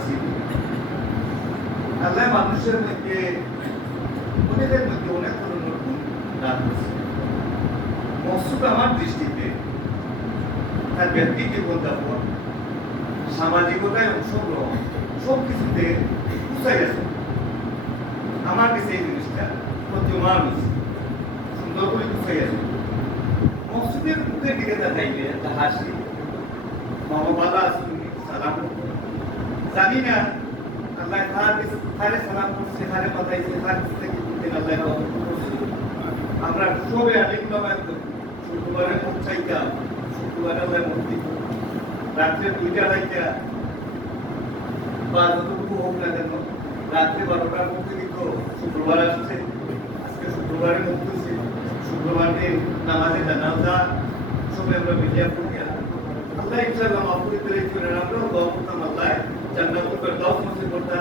নসিব। আল্লাহ মানুষের মধ্যে অনেকের মধ্যে অনেক ধরনের গুণ দান করছে। মকসুদ আমার দৃষ্টিতে তার ব্যক্তি জীবনযাপন, সামাজিকতায় অংশগ্রহণ সব কিছুতে গুছাই আছে। আমার কাছে এই জিনিসটা প্রতিমান সুন্দর করে গুছাই আছে। মকসুদের মুখের দিকে তাকাইলে একটা হাসি, মামা বাবা আসুন সালাম জানি না আল্লাহ তারে সালাম করছে, তারে পাঠাইছে, তার কাছ থেকে আল্লাহ আমরা সবে আলিমুল্লাহ শুক্রবারে মুখ চাইতাম, শুক্রবারে আল্লাহ মুখ দিত, রাত্রে 2টা রাইতা বা যতটুকু হোক না কেন রাত্রে 12টার মধ্যে দিত। শুক্রবার আসছে, আজকে শুক্রবারে মুখ দিচ্ছে, শুক্রবারে নামাজে জানাজা সবে আমরা মিডিয়া করি। আল্লাহ ইনশাআল্লাহ মাফ করে দিলে আমরাও দোয়া করতাম, আল্লাহ জান্নাতুল ফেরদাউস নসিব করতে।